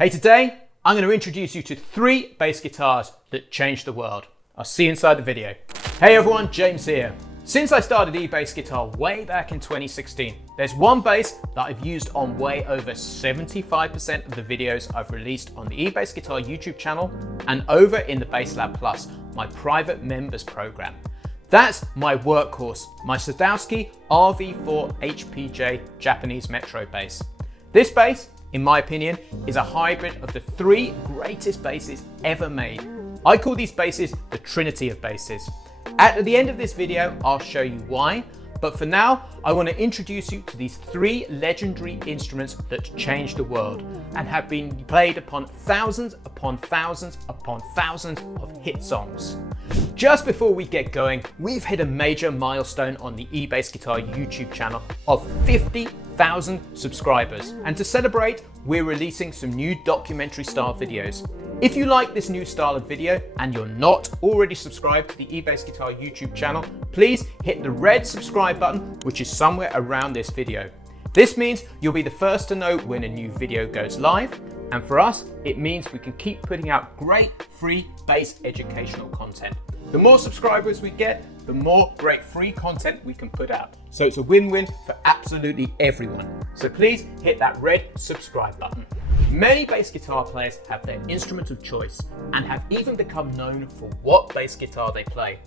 Hey, today I'm going to introduce you to 3 bass guitars that changed the world. I'll see you inside the video. Hey everyone, James here. Since I started eBassGuitar way back in 2016, there's one bass that I've used on way over 75% of the videos I've released on the eBassGuitar YouTube channel and over in the BassLab Plus, my private members program. That's my workhorse, my Sadowski RV4 HPJ Japanese Metro bass. This bass, in my opinion, is a hybrid of the 3 greatest basses ever made. I call these basses the Trinity of basses. At the end of this video, I'll show you why, but for now, I want to introduce you to these 3 legendary instruments that changed the world and have been played upon thousands upon thousands upon thousands of hit songs. Just before we get going, we've hit a major milestone on the eBassGuitar YouTube channel of 50,000 subscribers. And to celebrate, we're releasing some new documentary style videos. If you like this new style of video and you're not already subscribed to the eBassGuitar YouTube channel, please hit the red subscribe button, which is somewhere around this video. This means you'll be the first to know when a new video goes live. And for us, it means we can keep putting out great free bass educational content. The more subscribers we get, the more great free content we can put out. So it's a win-win for absolutely everyone. So please hit that red subscribe button. Many bass guitar players have their instrument of choice and have even become known for what bass guitar they play.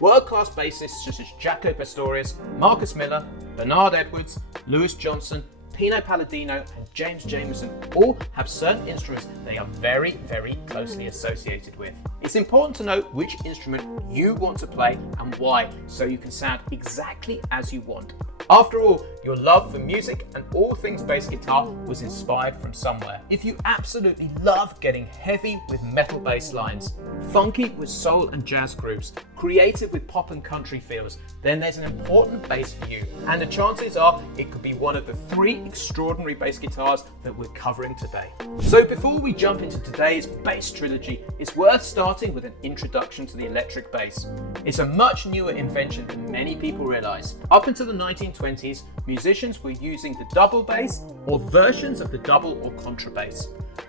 World-class bassists such as Jaco Pastorius, Marcus Miller, Bernard Edwards, Louis Johnson, Pino Palladino and James Jamerson all have certain instruments they are very, very closely associated with. It's important to know which instrument you want to play and why, so you can sound exactly as you want. After all, your love for music and all things bass guitar was inspired from somewhere. If you absolutely love getting heavy with metal bass lines, funky with soul and jazz grooves, creative with pop and country feels, then there's an important bass for you. And the chances are it could be one of the 3 extraordinary bass guitars that we're covering today. So before we jump into today's bass trilogy, it's worth starting with an introduction to the electric bass. It's a much newer invention than many people realize. Up until the 1920s, musicians were using the double bass or versions of the double or contrabass.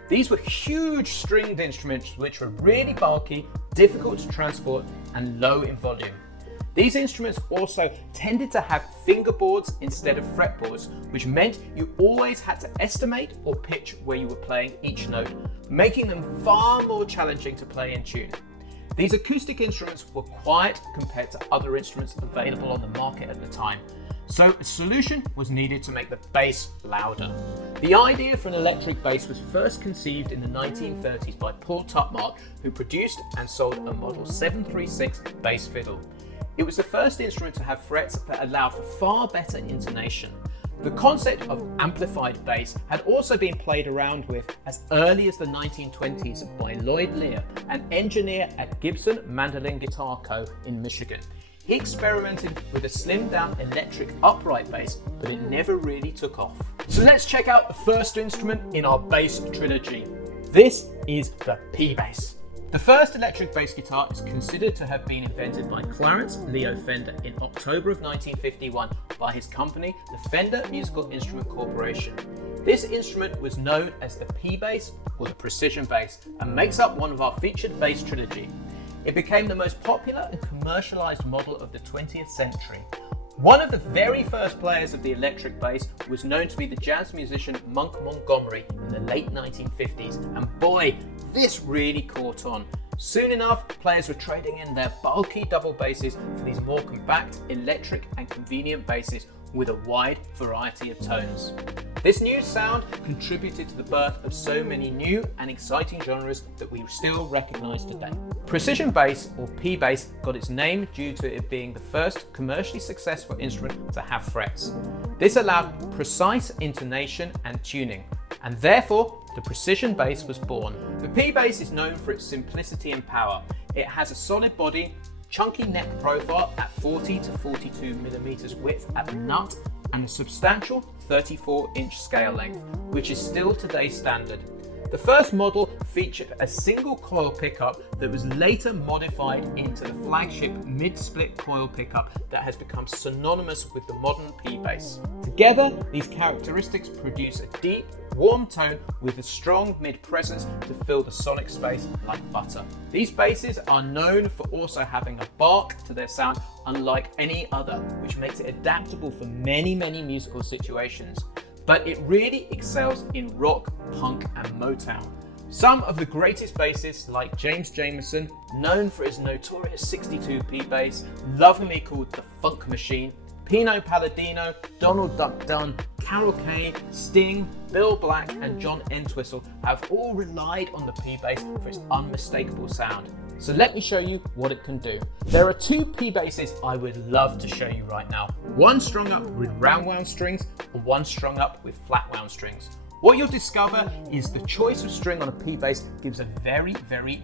These were huge stringed instruments which were really bulky, difficult to transport, and low in volume. These instruments also tended to have fingerboards instead of fretboards, which meant you always had to estimate or pitch where you were playing each note, making them far more challenging to play in tune. These acoustic instruments were quiet compared to other instruments available on the market at the time, so a solution was needed to make the bass louder. The idea for an electric bass was first conceived in the 1930s by Paul Tutmark, who produced and sold a Model 736 bass fiddle. It was the first instrument to have frets that allowed for far better intonation. The concept of amplified bass had also been played around with as early as the 1920s by Lloyd Lear, an engineer at Gibson Mandolin Guitar Co. in Michigan. He experimented with a slimmed down electric upright bass, but it never really took off. So let's check out the first instrument in our bass trilogy. This is the P-bass. The first electric bass guitar is considered to have been invented by Clarence Leo Fender in October of 1951 by his company, the Fender Musical Instrument Corporation. This instrument was known as the P-bass or the precision bass and makes up one of our featured bass trilogy. It became the most popular and commercialized model of the 20th century. One of the very first players of the electric bass was known to be the jazz musician Monk Montgomery in the late 1950s, and boy, this really caught on. Soon enough, players were trading in their bulky double basses for these more compact, electric and convenient basses with a wide variety of tones. This new sound contributed to the birth of so many new and exciting genres that we still recognize today. Precision bass, or P-bass, got its name due to it being the first commercially successful instrument to have frets. This allowed precise intonation and tuning, and therefore the precision bass was born. The P-bass is known for its simplicity and power. It has a solid body, chunky neck profile at 40 to 42 millimeters width at the nut, and a substantial 34-inch scale length, which is still today's standard. The first model featured a single coil pickup that was later modified into the flagship mid-split coil pickup that has become synonymous with the modern P-bass. Together, these characteristics produce a deep, warm tone with a strong mid-presence to fill the sonic space like butter. These basses are known for also having a bark to their sound unlike any other, which makes it adaptable for many musical situations. But it really excels in rock, punk, and Motown. Some of the greatest bassists like James Jamerson, known for his notorious 62P bass, lovingly called the Funk Machine, Pino Palladino, Donald Duck Dunn, Carol Kaye, Sting, Bill Black, and John Entwistle have all relied on the P-bass for its unmistakable sound. So let me show you what it can do. There are two P-basses I would love to show you right now. One strung up with round wound strings and one strung up with flat wound strings. What you'll discover is the choice of string on a P-bass gives a very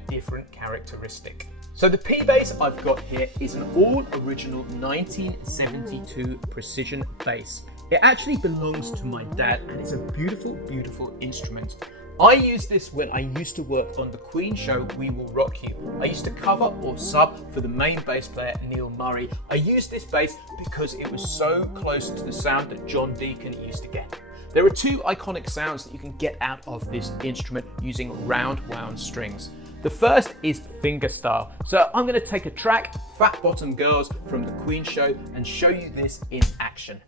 different characteristic. So the P-bass I've got here is an all-original 1972 precision bass. It actually belongs to my dad and it's a beautiful instrument. I used this when I used to work on the Queen show We Will Rock You. I used to cover or sub for the main bass player Neil Murray. I used this bass because it was so close to the sound that John Deacon used to get. There are two iconic sounds that you can get out of this instrument using round wound strings. The first is fingerstyle. So I'm going to take a track, Fat Bottom Girls from the Queen show, and show you this in action.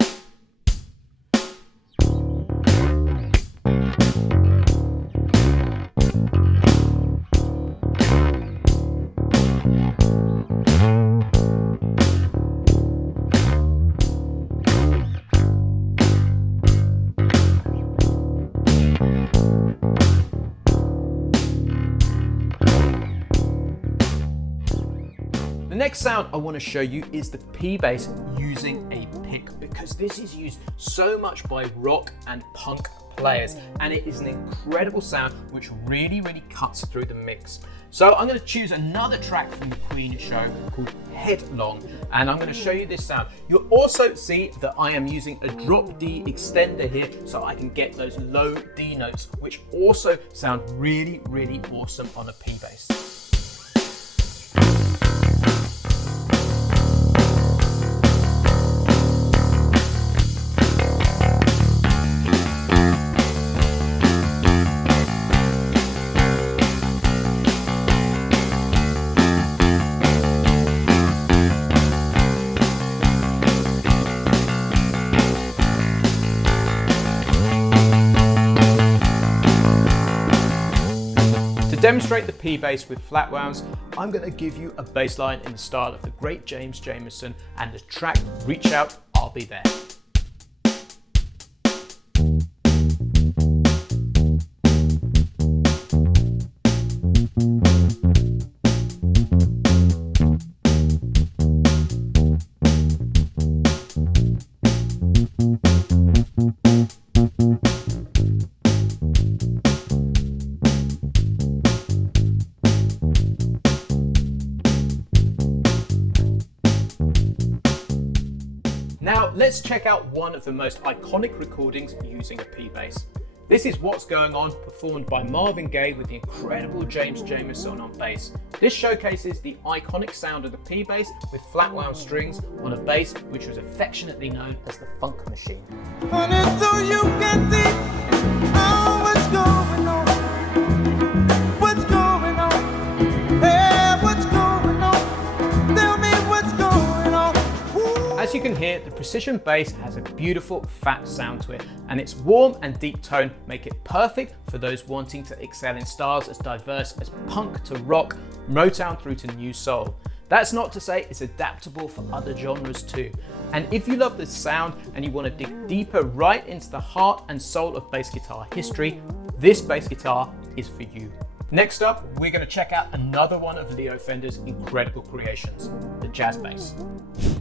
The next sound I want to show you is the P-bass using a pick, because this is used so much by rock and punk players and it is an incredible sound which really cuts through the mix. So I'm going to choose another track from the Queen show called Headlong and I'm going to show you this sound. You'll also see that I am using a drop D extender here so I can get those low D notes which also sound really awesome on a P-bass. To demonstrate the P-bass with flat wounds, I'm going to give you a bass line in the style of the great James Jamerson and the track Reach Out, I'll Be There. Now let's check out one of the most iconic recordings using a P-bass. This is What's Going On, performed by Marvin Gaye with the incredible James Jamerson on bass. This showcases the iconic sound of the P-bass with flat wound strings on a bass which was affectionately known as the Funk Machine. Honey, so you can see what's going on. What's going on? Hey, what's going on? Tell me what's going on. As you can hear, the precision bass has a beautiful fat sound to it, and its warm and deep tone make it perfect for those wanting to excel in styles as diverse as punk to rock, Motown through to new soul. That's not to say it's adaptable for other genres too. And if you love this sound and you want to dig deeper right into the heart and soul of bass guitar history, this bass guitar is for you. Next up, we're going to check out another one of Leo Fender's incredible creations, the jazz bass.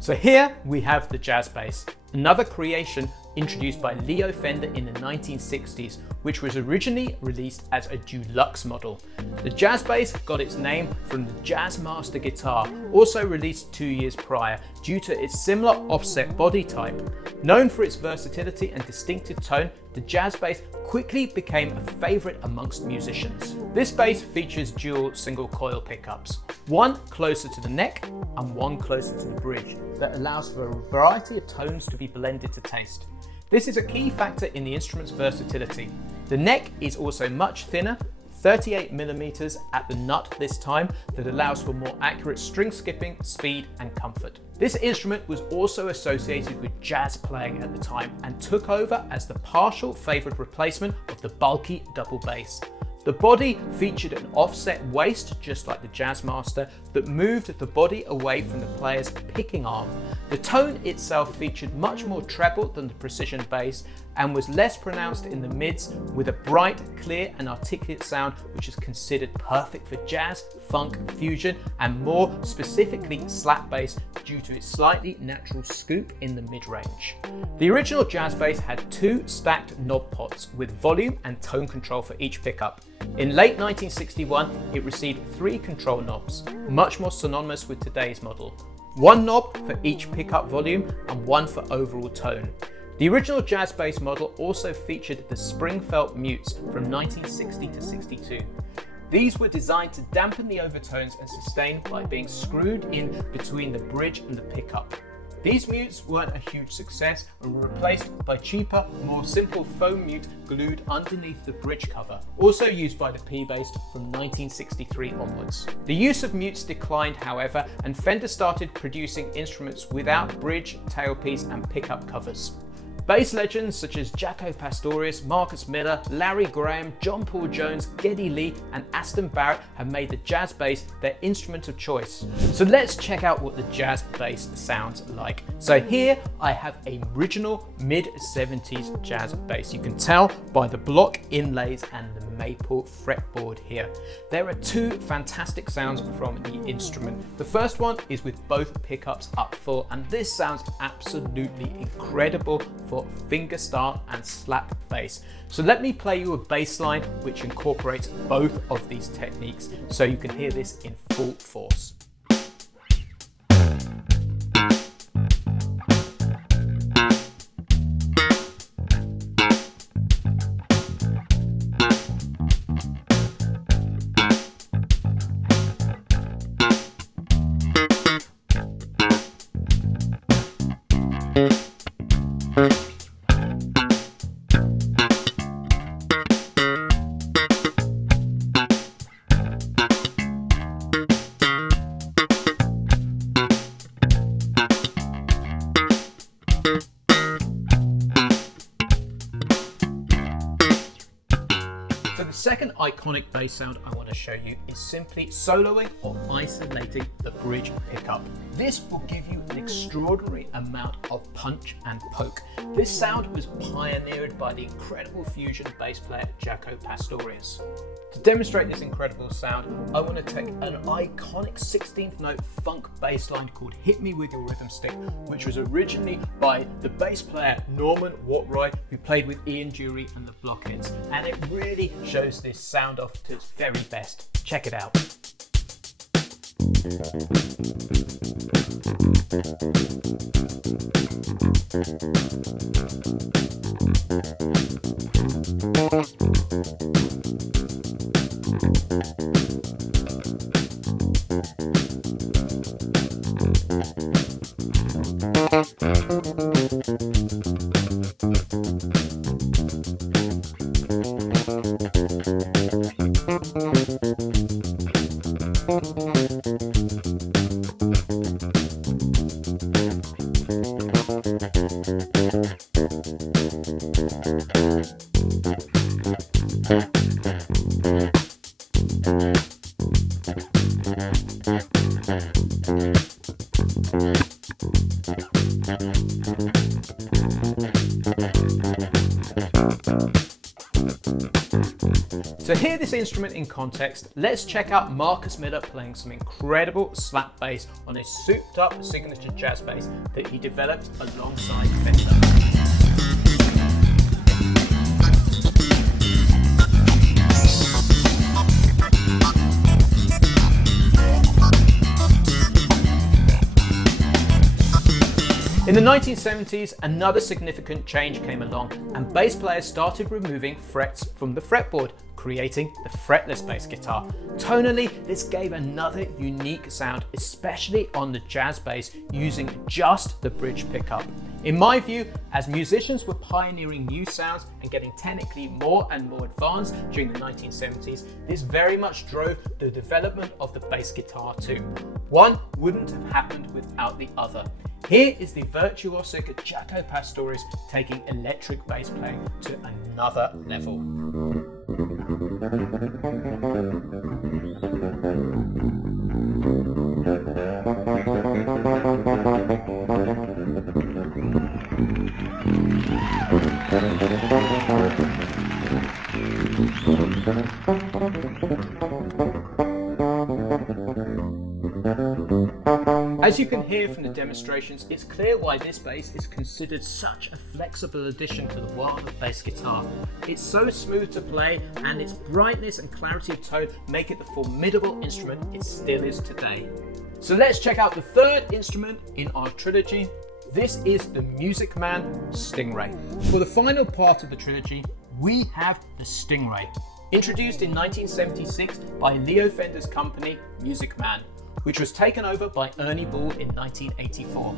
So here we have the jazz bass, another creation introduced by Leo Fender in the 1960s, which was originally released as a deluxe model. The jazz bass got its name from the Jazzmaster guitar, also released 2 years prior, due to its similar offset body type. Known for its versatility and distinctive tone, the jazz bass quickly became a favorite amongst musicians. This bass features dual single coil pickups, one closer to the neck and one closer to the bridge, that allows for a variety of tones to be blended to taste. This is a key factor in the instrument's versatility. The neck is also much thinner, 38mm at the nut this time, that allows for more accurate string skipping, speed and comfort. This instrument was also associated with jazz playing at the time and took over as the partial favoured replacement of the bulky double bass. The body featured an offset waist, just like the Jazzmaster, that moved the body away from the player's picking arm. The tone itself featured much more treble than the precision bass and was less pronounced in the mids, with a bright, clear and articulate sound which is considered perfect for jazz, funk, fusion and more specifically slap bass due to its slightly natural scoop in the mid-range. The original jazz bass had two stacked knob pots with volume and tone control for each pickup. In late 1961, it received 3 control knobs, much more synonymous with today's model. One knob for each pickup volume and one for overall tone. The original jazz bass model also featured the spring-felt mutes from 1960 to 62. These were designed to dampen the overtones and sustain by being screwed in between the bridge and the pickup. These mutes weren't a huge success and were replaced by cheaper, more simple foam mute glued underneath the bridge cover, also used by the P-Bass from 1963 onwards. The use of mutes declined, however, and Fender started producing instruments without bridge, tailpiece and pickup covers. Bass legends such as Jaco Pastorius, Marcus Miller, Larry Graham, John Paul Jones, Geddy Lee and Aston Barrett have made the jazz bass their instrument of choice. So let's check out what the jazz bass sounds like. So here I have a original mid-70s jazz bass. You can tell by the block inlays and the maple fretboard here. There are 2 fantastic sounds from the instrument. The first one is with both pickups up full, and this sounds absolutely incredible for fingerstyle and slap bass. So let me play you a bass line which incorporates both of these techniques so you can hear this in full force. So the second iconic bass sound I want to show you is simply soloing or isolating the bridge pickup. This will give you an extraordinary amount of punch and poke. This sound was pioneered by the incredible fusion bass player Jaco Pastorius. To demonstrate this incredible sound, I want to take an iconic 16th note funk bass line called Hit Me With Your Rhythm Stick, which was originally by the bass player Norman Watt-Roy, who played with Ian Dury and the Blockheads, and it really shows this sound off to its very best. Check it out. To hear this instrument in context, let's check out Marcus Miller playing some incredible slap bass on a souped up signature jazz bass that he developed alongside Fender. In the 1970s, another significant change came along and bass players started removing frets from the fretboard, creating the fretless bass guitar. Tonally, this gave another unique sound, especially on the jazz bass, using just the bridge pickup. In my view, as musicians were pioneering new sounds and getting technically more and more advanced during the 1970s, this very much drove the development of the bass guitar too. One wouldn't have happened without the other. Here is the virtuosic Jaco Pastorius taking electric bass playing to another level. As you can hear from the demonstrations, it's clear why this bass is considered such a flexible addition to the world of bass guitar. It's so smooth to play, and its brightness and clarity of tone make it the formidable instrument it still is today. So let's check out the third instrument in our trilogy. This is the Music Man StingRay. For the final part of the trilogy, we have the StingRay. Introduced in 1976 by Leo Fender's company, Music Man, which was taken over by Ernie Ball in 1984.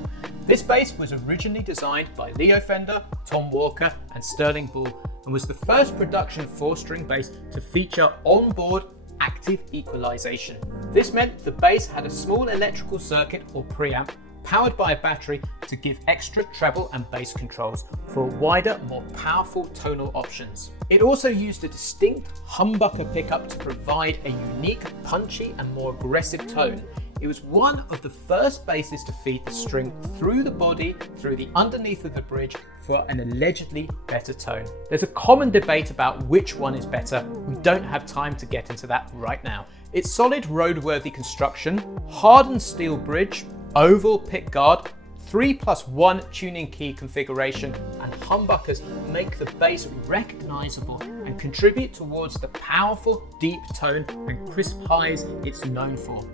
This bass was originally designed by Leo Fender, Tom Walker, and Sterling Ball, and was the first production 4-string bass to feature on-board active equalization. This meant the bass had a small electrical circuit or preamp powered by a battery to give extra treble and bass controls for wider, more powerful tonal options. It also used a distinct humbucker pickup to provide a unique, punchy and more aggressive tone. It was one of the first basses to feed the string through the body, through the underneath of the bridge for an allegedly better tone. There's a common debate about which one is better. We don't have time to get into that right now. Its solid roadworthy construction, hardened steel bridge, oval pick guard, 3+1 tuning key configuration, and humbuckers make the bass recognizable and contribute towards the powerful, deep tone and crisp highs it's known for.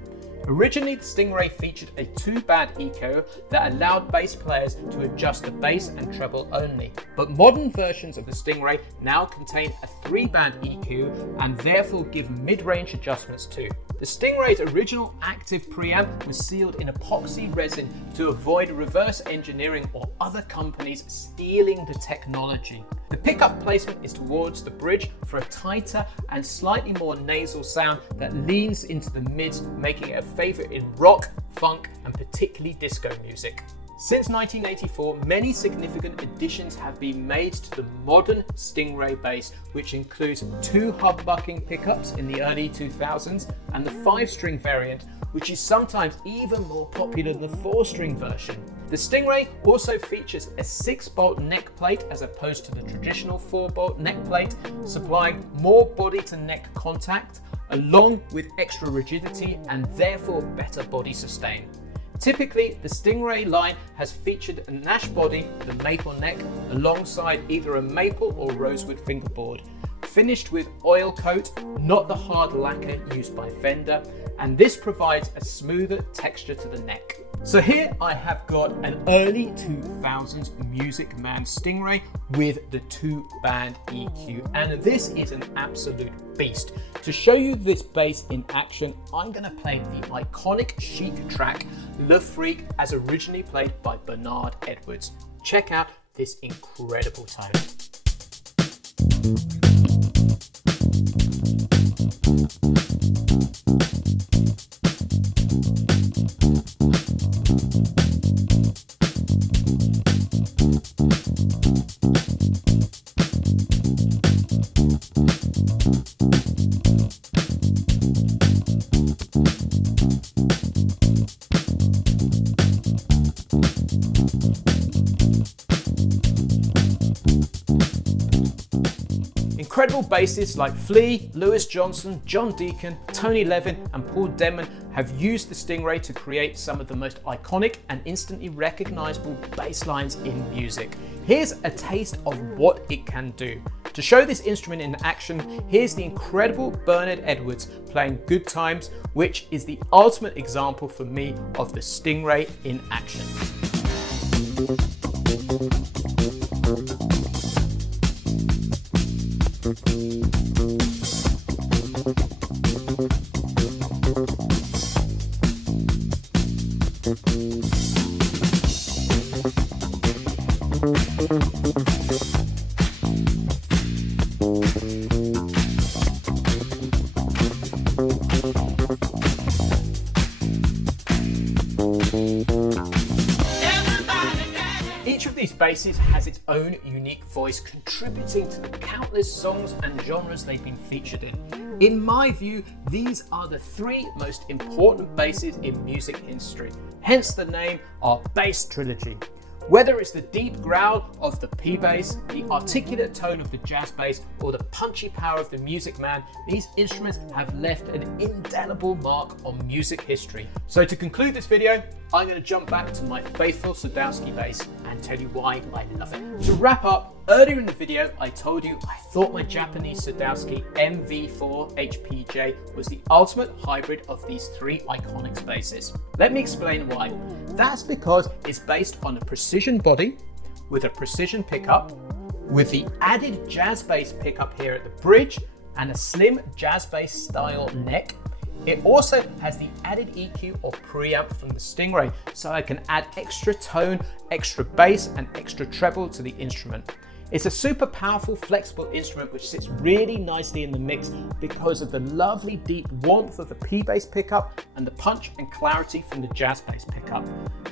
Originally, the StingRay featured a 2-band EQ that allowed bass players to adjust the bass and treble only, but modern versions of the StingRay now contain a 3-band EQ and therefore give mid-range adjustments too. The StingRay's original active preamp was sealed in epoxy resin to avoid reverse engineering or other companies stealing the technology. The pickup placement is towards the bridge for a tighter and slightly more nasal sound that leans into the mids, making it a favorite in rock, funk, and particularly disco music. Since 1984, many significant additions have been made to the modern StingRay bass, which includes 2 humbucking pickups in the early 2000s and the 5-string variant, which is sometimes even more popular than the 4-string version. The StingRay also features a 6-bolt neck plate as opposed to the traditional 4-bolt neck plate, supplying more body to neck contact, along with extra rigidity and therefore better body sustain. Typically, the StingRay line has featured a Nash body with a maple neck alongside either a maple or rosewood fingerboard, finished with oil coat, not the hard lacquer used by Fender, and this provides a smoother texture to the neck. So here I have got an early 2000s Music Man StingRay with the 2-band EQ, and this is an absolute beast. To show you this bass in action, I'm going to play the iconic chic track Le Freak as originally played by Bernard Edwards. Check out this incredible tone. Incredible bassists like Flea, Louis Johnson, John Deacon, Tony Levin, and Paul Denman have used the StingRay to create some of the most iconic and instantly recognizable bass lines in music. Here's a taste of what it can do. To show this instrument in action, here's the incredible Bernard Edwards playing Good Times, which is the ultimate example for me of the StingRay in action. Each of these basses has its own unique voice, contributing to the countless songs and genres they've been featured in. In my view, these are the three most important basses in music history, hence the name our bass trilogy. Whether it's the deep growl of the P bass, the articulate tone of the jazz bass, or the punchy power of the Music Man, these instruments have left an indelible mark on music history. So to conclude this video, I'm going to jump back to my faithful Sadowsky bass and tell you why I love it. To wrap up, earlier in the video, I told you I thought my Japanese Sadowsky MV4 HPJ was the ultimate hybrid of these three iconic basses. Let me explain why. That's because it's based on a precision body with a precision pickup, with the added jazz bass pickup here at the bridge and a slim jazz bass style neck. It also has the added EQ or preamp from the StingRay, so I can add extra tone, extra bass and extra treble to the instrument. It's a super powerful, flexible instrument which sits really nicely in the mix because of the lovely deep warmth of the P bass pickup and the punch and clarity from the jazz bass pickup.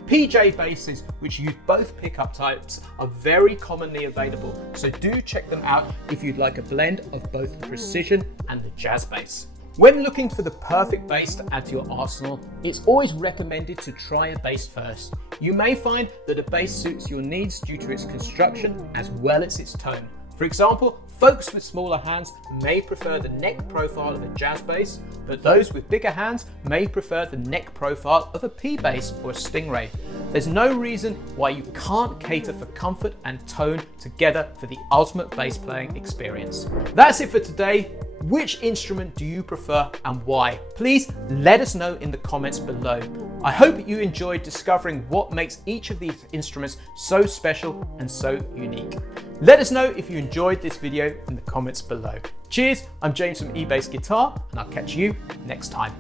PJ basses, which use both pickup types, are very commonly available, so do check them out if you'd like a blend of both the precision and the jazz bass. When looking for the perfect bass to add to your arsenal, it's always recommended to try a bass first. You may find that a bass suits your needs due to its construction as well as its tone. For example, folks with smaller hands may prefer the neck profile of a jazz bass, but those with bigger hands may prefer the neck profile of a P bass or a StingRay. There's no reason why you can't cater for comfort and tone together for the ultimate bass playing experience. That's it for today. Which instrument do you prefer and why? Please let us know in the comments below. I hope you enjoyed discovering what makes each of these instruments so special and so unique. Let us know if you enjoyed this video in the comments below. Cheers, I'm James from eBassGuitar, and I'll catch you next time.